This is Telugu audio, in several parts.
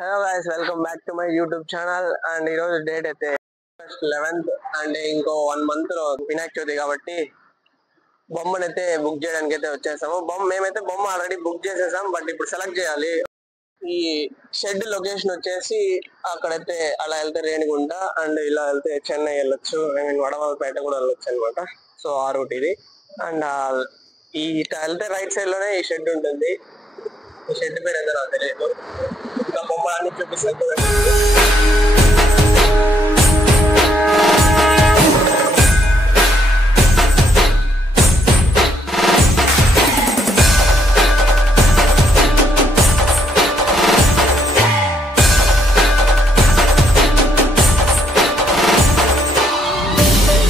Hello guys, welcome back to my YouTube channel. And ఈ రోజు డేట్ అయితే August 11th అండ్ ఇంకో 1 month లో వినాయక చవితి కాబట్టి బొమ్మనైతే బుక్ చేయడానికి అయితే వచ్చేసాము. మేమైతే బొమ్మ ఆల్రెడీ బుక్ చేసేసాం, బట్ ఇప్పుడు సెలెక్ట్ చేయాలి. ఈ షెడ్ లొకేషన్ వచ్చేసి అక్కడైతే అలా వెళ్తే రేణిగుంట అండ్ ఇలా వెళ్తే చెన్నై వెళ్ళొచ్చు, ఐ మీన్ వడవలపేట కూడా వెళ్ళొచ్చు అనమాట. సో ఆ రూట్ ఇది. అండ్ ఈ వెళ్తే రైట్ సైడ్ లోనే ఈ షెడ్ ఉంటుంది. ఈ షెడ్ పేరు ఏదో నాకు తెలియదు. ఇంకా బొమ్మలన్నీ చూపిస్తాను.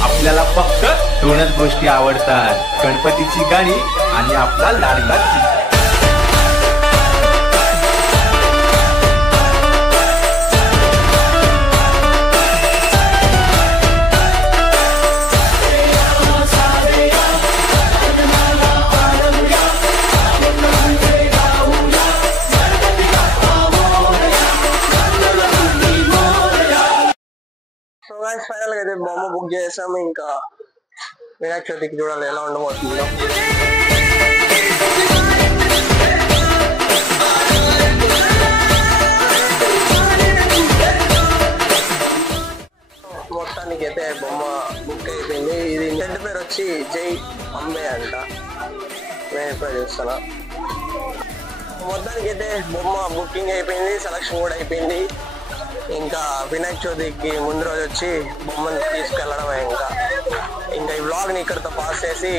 आपल्याला फक्त दोनच गोष्टी आवडतात, गणपतीची गाणी आणि आपला लाडका. సో గైస్ ఫైనల్ గా అయితే బొమ్మ బుక్ చేసాము. ఇంకా వినాయక చవితికి చూడాలి ఎలా ఉండబోతుందో. మొత్తానికి అయితే బొమ్మ బుక్ అయిపోయింది. ఇది షెడ్ పేరు వచ్చి జై అంబే అంట. నేను ఇప్పుడు చూస్తున్నా. మొత్తానికి అయితే బొమ్మ బుకింగ్ అయిపోయింది, సెలక్షన్ కూడా అయిపోయింది. ఇంకా వినాయక చవితికి ముందు రోజు వచ్చి బొమ్మని తీసుకెళ్ళడమే. ఇంకా ఈ వ్లాగ్ ని ఇక్కడతో పాస్ చేసి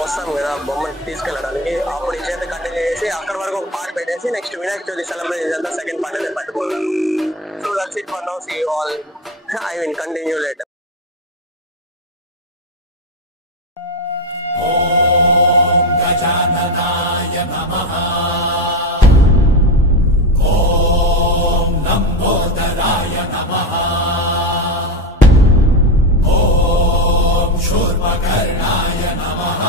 వస్తాం కదా బొమ్మని తీసుకెళ్ళడానికి. అప్పుడు ఈ చేత కంటిన్యూ చేసి అక్కడ వరకు ఒక పార్ట్ పెట్టేసి నెక్స్ట్ వినాయక చవితి సెలబ్రేషన్ అంతా సెకండ్ పార్ట్ అయితే పట్టుకున్నాం. So that's it for now. See you all. I will continue later. ఓం గజాననాయ నమః. లంబోదరాయ నమః. ఓం శూర్పకర్ణాయ నమః.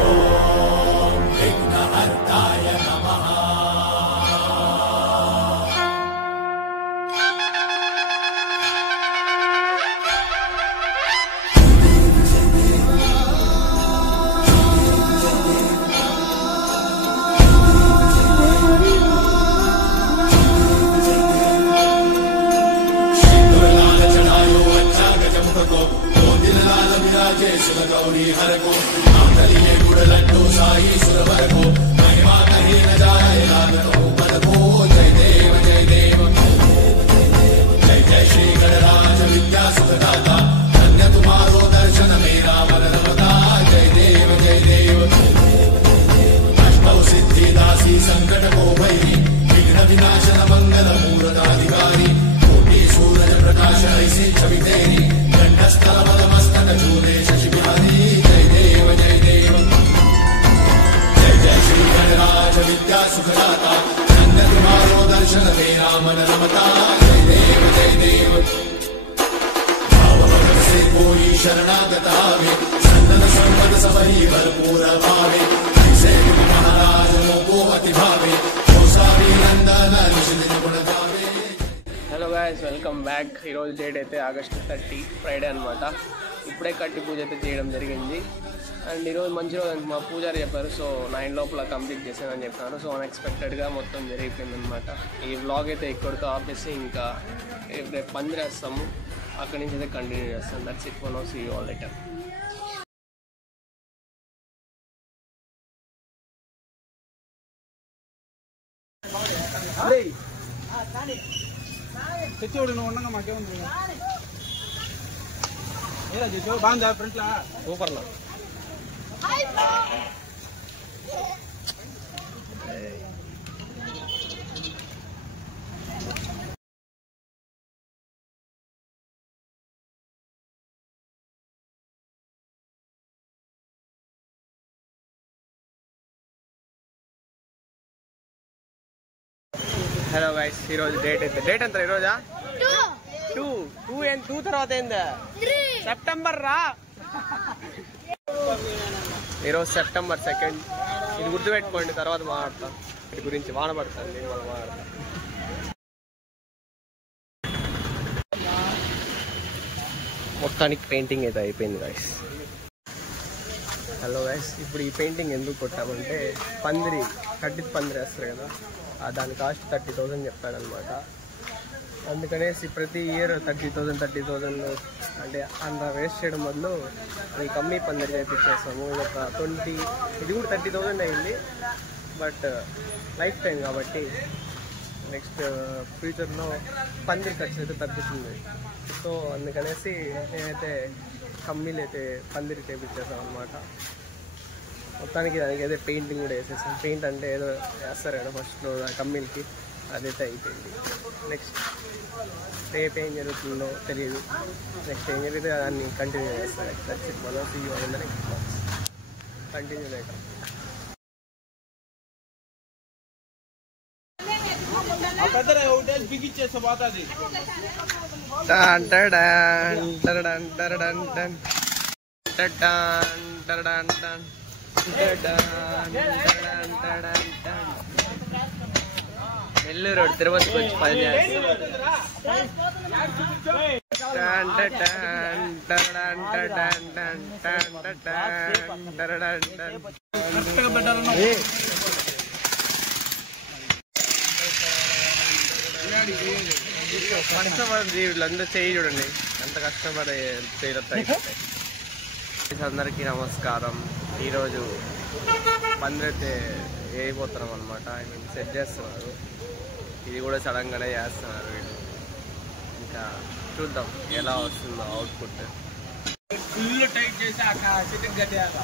ఓం విఘ్నహర్తాయ నమః. गौरी हर को नामदलिए गुड़लड्डू साई सुरवर को महिमा कहीं न जाए लागनो पद को. जय देव जय देव जय जय श्री गणराज विद्या सुखदाता. धन्य तुम्हारो दर्शन मेरा मन रमता. जय देव जय देव अष्टौ सिद्धि दासी संकट को भैरी विघ्न विनाशन मंगल मूर्ताधिकारी. कोटि सूरज प्रकाश ऐसी छवि तेरी. कंठस्थल पदमस्तक चूले शशि बिहारी. जय देव जय देव जय जय श्री गणराज विद्या सुखदाता. धन्य तुम्हारो दर्शन मेरा मन रमता. जय देव जय देव भाव भगत से कोई शरणागत आवे. संतन संपद सबही भरपूर भावे. ऐसे गुरु महाराज को अति भावे. कौसारी नंदन निश्चित गुण गावे. Hello guys, welcome back. ఈరోజు డేట్ అయితే August 30 ఫ్రైడే అనమాట. ఇప్పుడే కట్టి పూజ అయితే చేయడం జరిగింది. అండ్ ఈరోజు మంచి రోజు మా పూజారి చెప్పారు. సో 9 లోపల కంప్లీట్ చేశానని చెప్పారు. సో అన్ఎక్స్పెక్టెడ్గా మొత్తం జరిగిపోయింది అనమాట. ఈ వ్లాగ్ అయితే ఇక్కడితో ఆపేసి ఇంకా రేపు పందిరి వేస్తాము. అక్కడి నుంచి అయితే కంటిన్యూ చేస్తాం. That's it for now. See you all later. తెచ్చేవాడు నువ్వు ఉండగా మాకేముంది. ఏదా తెచ్చావు బాగుందా ఫ్రంట్లో సూపర్లో. హలో గైస్, ఈరోజు డేట్ ఎంత ఈరోజా? 2 తర్వాత ఏందా? సెప్టెంబర్ రా. ఈరోజు సెప్టెంబర్ 2 ఇది గుర్తుపెట్టుకోండి, తర్వాత మాట్లాడతాం వీటి గురించి. వాన పడతాను నేను మనం మాట్లాడతాం. మొత్తానికి పెయింటింగ్ అయితే అయిపోయింది గైస్. హలో గైస్, ఇప్పుడు ఈ పెయింటింగ్ ఎందుకు కొట్టామంటే కట్టిత్ పందిరి వేస్తారు కదా, దాని కాస్ట్ 30,000 చెప్పాడనమాట. అందుకనేసి ప్రతి ఇయర్ 30,000 అంటే అంత వేస్ట్ చేయడం బదులు ఈ కమ్మీ పందిరి చేయించేస్తాము. ఇది ఒక 20, ఇది కూడా 30,000 అయింది. బట్ లైఫ్ టైం కాబట్టి నెక్స్ట్ ఫ్యూచర్లో పందిరి ఖర్చు అయితే తగ్గుతుంది. సో అందుకనేసి నేనైతే కమ్మీలు అయితే పందిరి చేయించేసాం అనమాట. మొత్తానికి దానికి అయితే పెయింటింగ్ కూడా వేసేసాం. పెయింట్ అంటే ఏదో వేస్తారు కదా ఫస్ట్లో కమ్మీలకి, అదైతే అయిపోయింది. నెక్స్ట్ రేపు ఏం జరుగుతుందో తెలియదు. నెక్స్ట్ ఏం జరిగితే దాన్ని కంటిన్యూ చేస్తారు. దట్స్ మనం సీయూ అయిందని కంటిన్యూ లేక బిగిచ్చేస్తా పోతుంది. నెల్లూరు రోడ్ తిరుపతికి వచ్చి పని చేస్తాను. కష్టపడి వీళ్ళందరూ చేయి చూడండి, ఎంత కష్టపడే చేయలేదు. అందరికీ నమస్కారం. ఈరోజు పందిరైతే వేయిపోతున్నాం అనమాట. ఐ మీన్ సెట్ చేస్తున్నారు. ఇది కూడా సడన్గానే చేస్తున్నారు వీళ్ళు. ఇంకా చూద్దాం ఎలా వస్తుందో అవుట్పుట్. ఫుల్ టైట్ చేసి అక్కడ sitting కట్టేయాలి.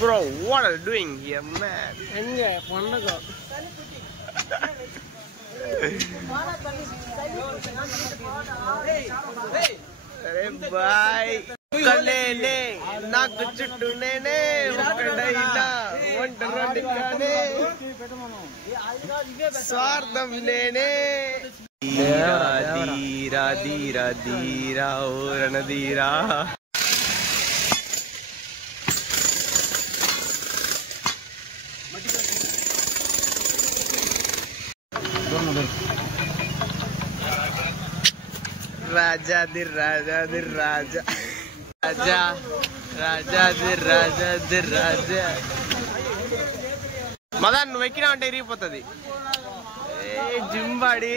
Bro, what are you doing here, man? Enjoy, పండుగ. అరే బాయ్, నేనే నాకు చుట్టూ నేనే ఒక్కడైనా ఒంటరిగానే స్వార్థం నేనే. ధీరా ధీరా ధీరా ఓ రణధీరా. రాజాది రాజాది రాజా రాజా రాజాది రాజాది రాజా. మదన్ నువ్వు ఎక్కినా అంటే ఇరిగిపోతుంది. జింబాడి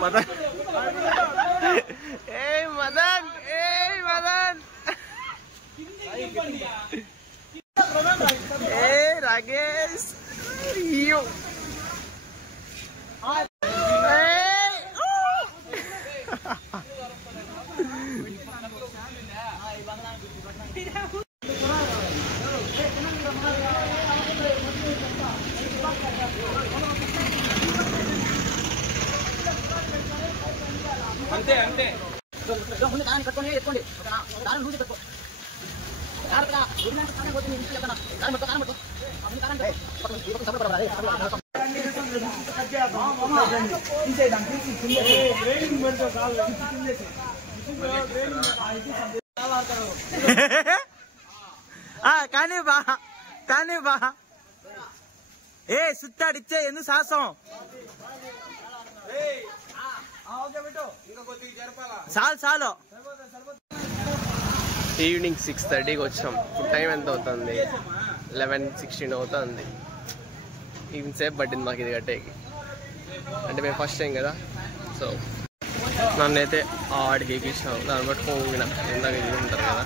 మదన్ మదన్ మదన్ రాగేష్ అంతే అంతే. కట్టుకోండి ఎత్తుకోండి. కట్టుకో కానీ బా కానీ బా ఏ సుత్తాడిచ్చే ఎందుకు సాహసం చాలు చాలు. ఈవినింగ్ 6:30కి వచ్చాం. ఇప్పుడు టైం ఎంత అవుతుంది? 11:16 అవుతుంది. ఈవినింగ్ సేపు పట్టింది మాకు ఇది కట్టేకి. అంటే మేము ఫస్ట్ టైం కదా, సో నన్నైతే ఆడికి ఎక్కించాం. దాన్ని బట్టి పోగిన ఇందాక ఇది ఉంటారు కదా.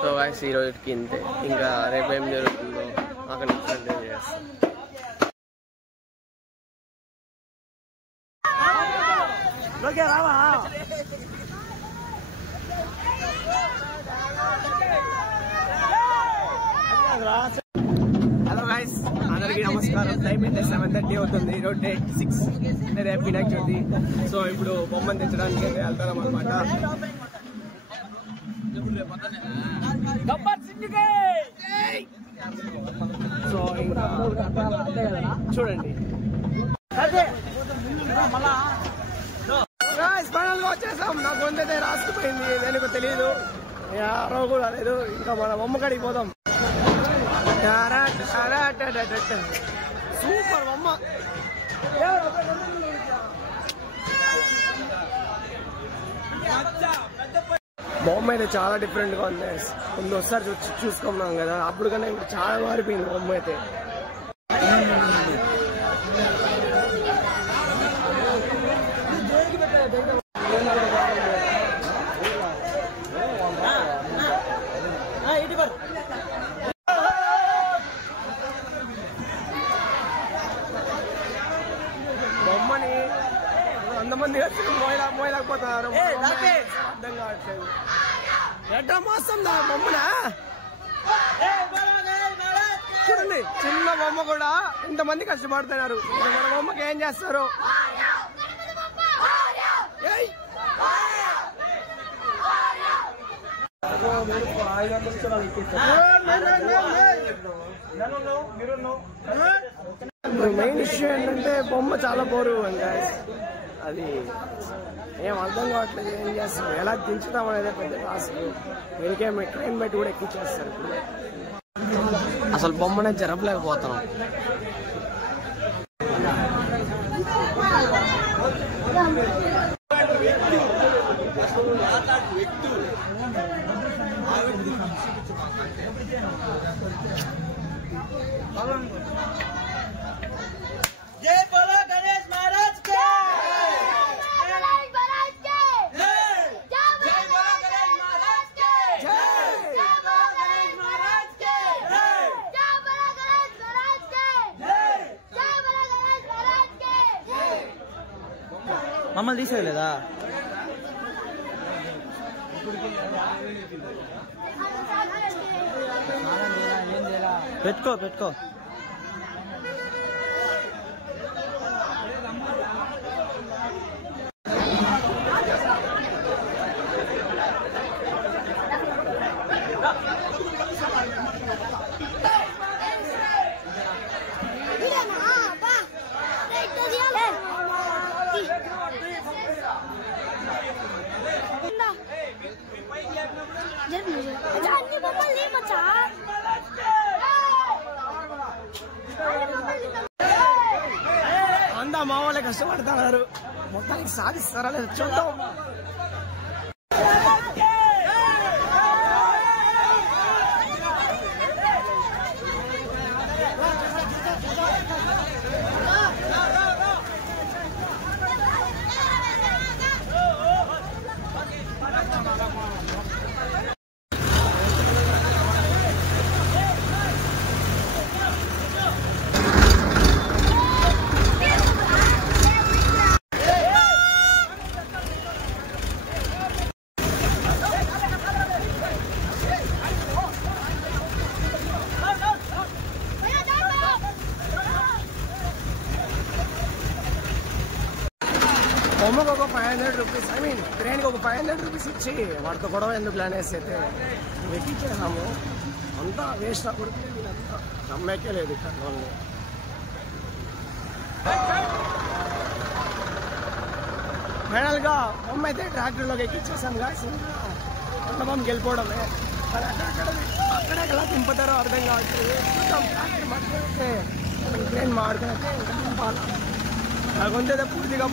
సో గాయ్స్ ఈ రోజుకి ఇంతే. ఇంకా రేపు ఏం జరుగుతుందో మాకు నెక్స్ట్ చేస్తాం. హలో గైస్, అందరికీ నమస్కారం. టైం అయితే 7:30 అవుతుంది. ఈరోజు డేట్ 6 రేపు వినాయక చవితి. సో ఇప్పుడు బొమ్మను తెచ్చడానికి అయితే వెళ్తాం అనమాట. సో ఇంకా చూడండి, ఫైనల్ గా వచ్చేసాం. నా గొంతు అయితే రాసుకుపోయింది, దేనికో తెలియదు, ఎవరో కూడా లేదు. ఇంకా మన బొమ్మ కాడికి పోదాం. సూపర్ బొమ్మ. బొమ్మ అయితే చాలా డిఫరెంట్ గా ఉంది. ముందు ఒకసారి చూసుకున్నాం కదా, అప్పుడు కన్నా ఇప్పుడు చాలా మారిపోయింది బొమ్మ అయితే. బొమ్మని అంతమంది మోయలేకపోతున్నారు, అర్థం కావట్లేదు. ఎట్లా మోస్తుందా బొమ్మనా? చూడండి, చిన్న బొమ్మ కూడా ఇంతమంది కష్టపడుతున్నారు. మన బొమ్మకి ఏం చేస్తారు? మెయిన్ ఇష్యూ ఏంటంటే బొమ్మ చాలా బోరు అండి. అది ఏం అర్థం కావట్లేదు, ఏం చేస్తారు, ఎలా దించుతాం అనేది పెద్ద టాస్క్. దీనికేమో ట్రైన్ పెట్టి కూడా ఎక్కించేస్తారు. అసలు బొమ్మనే జరపలేకపోతున్నాం. जय बोलो गणेश महाराज के, गणेश महाराज के, जय बोलो गणेश महाराज के, जय बोलो गणेश महाराज के, जय बोलो गणेश महाराज के, जय बोलो गणेश महाराज के. మమ్మల్ని తీసేయలేదా? పెట్టుకో అన్ని బొమ్మలు లేమచ్చా. అంతా మా వాళ్ళే కష్టపడుతున్నారు. మొత్తానికి సాధిస్తారా లేదా చూద్దాం. బొమ్మకు ఒక 500 రూపీస్, ఐ మీన్ ట్రైన్కి ఒక 500 రూపీస్ ఇచ్చి వాటితో గొడవ ఎందుకు అనేసి అయితే ఎక్కించేసాము. అంతా వేస్ట్ అప్పుడు నమ్మకే లేదు ఇక్కడ వాళ్ళు. ఫైనల్ గా బొమ్మ అయితే ట్రాక్టర్లోకి ఎక్కించేసాం కాసి బొమ్మకి వెళ్ళిపోవడమే. అక్కడే ఎలా తింపుతారో అర్థం కావట్లేదు. ట్రాక్టర్ మాట్లాడితే ట్రైన్ మాడుకున్నట్టే ఇంకా తింపాలి. నాకొంతే పూర్తిగా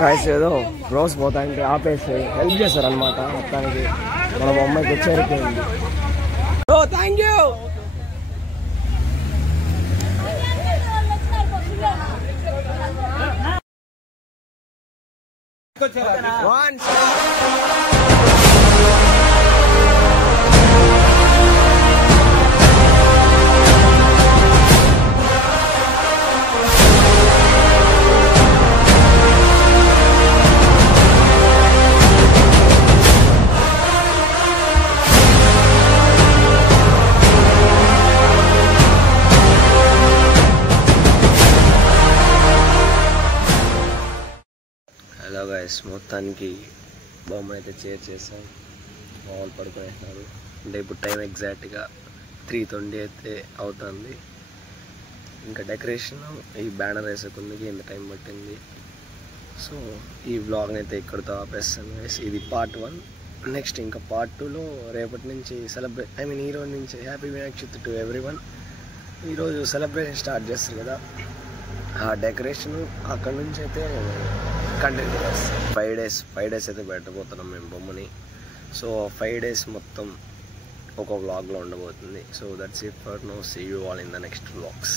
కాయస్ ఏదో రోజు పోతా అంటే ఆపేసి హెల్ప్ చేస్తారు అనమాట. మొత్తానికి మన అమ్మాయికి చేరిపోయింది. Thank you. హలో గైస్, మొత్తానికి బొమ్మ అయితే చేసాం. వాళ్ళు పడుకునేస్తున్నారు. అంటే ఇప్పుడు టైం ఎగ్జాక్ట్గా 3:20 అయితే అవుతుంది. ఇంకా డెకరేషన్ ఈ బ్యానర్ వేసేకుందికి ఇంత టైం పట్టింది. సో ఈ బ్లాగ్ని అయితే ఇక్కడితో ఆపేస్తాను గైస్. ఇది పార్ట్ 1. నెక్స్ట్ ఇంకా పార్ట్ 2లో రేపటి నుంచి ఈ రోజు నుంచి happy Vinayaka Chavithi to everyone. ఈరోజు సెలబ్రేషన్ స్టార్ట్ చేస్తారు కదా, ఆ డెకరేషన్ అక్కడ నుంచి అయితే కంటిన్యూ చేస్తాం. 5 days అయితే పెట్టబోతున్నాం మేము బొమ్మని. సో 5 days మొత్తం ఒక వ్లాగ్లో ఉండబోతుంది. So that's it for now. See you all in the next vlogs.